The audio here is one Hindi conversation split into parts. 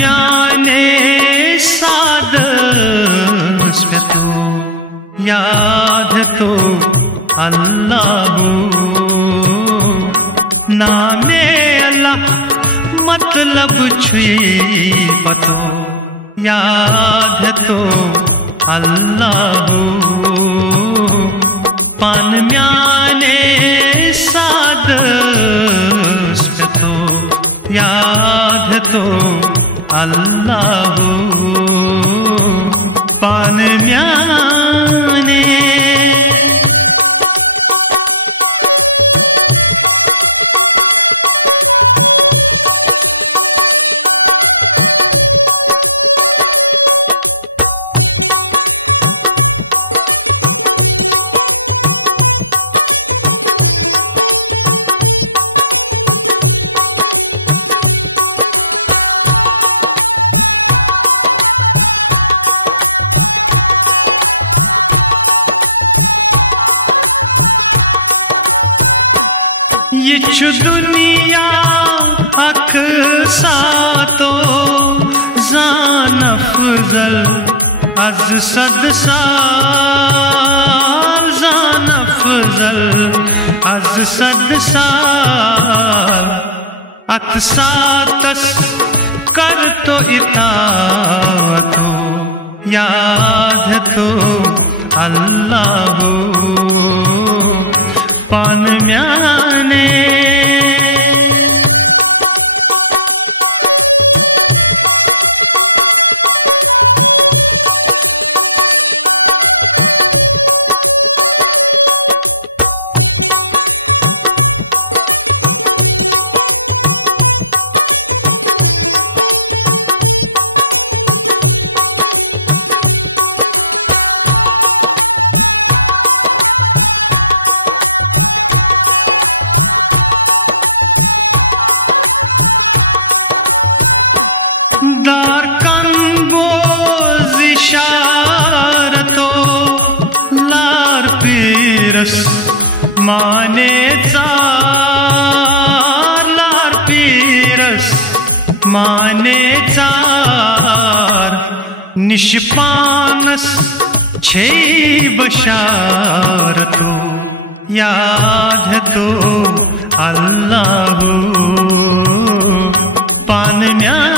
पानम्याने सादस्प्यतो याधतो अल्लाहु नामे अल्लाह मतलब छुई पतो याधतो अल्लाहु पानम्याने सादस्प्यतो याधतो अल्लाहु पानम्याने यीशु दुनिया अख सातो जान अफजल अज सद साल जान अफजल अज सद साल अत सातस कर तो इतावतो याद तो अल्लाहु पानम्याने दार कन्बो जिशारतो लार पीरस माने चार लार पीरस माने चार निष्पानस छे बशारतो याद तो अल्लाहु पानम्याने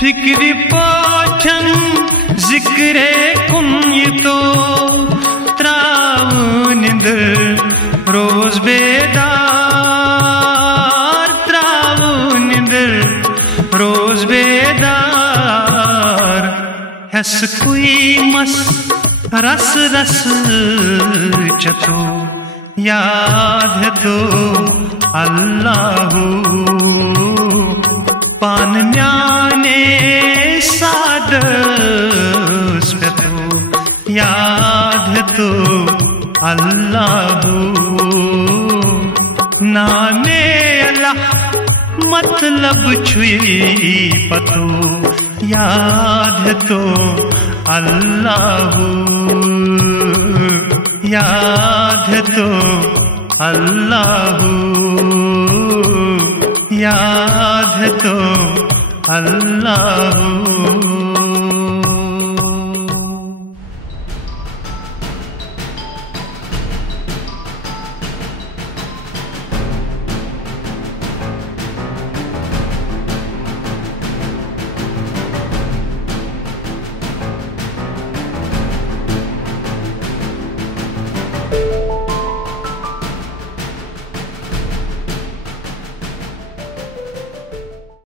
फिक्री पोछन जिक्रे कुन्यतो त्राव निंदर रोज बेदार त्राव निंदर रोज बेदार हस कोई मस रस रस चतो याद तो अल्लाहु पानम्याने सादस्प्यतो याद तो अल्लाहु नामे अल्लाह मतलब छुई पतो याद तो अल्लाहु याद तो अल्लाहु याद तो अल्लाहु।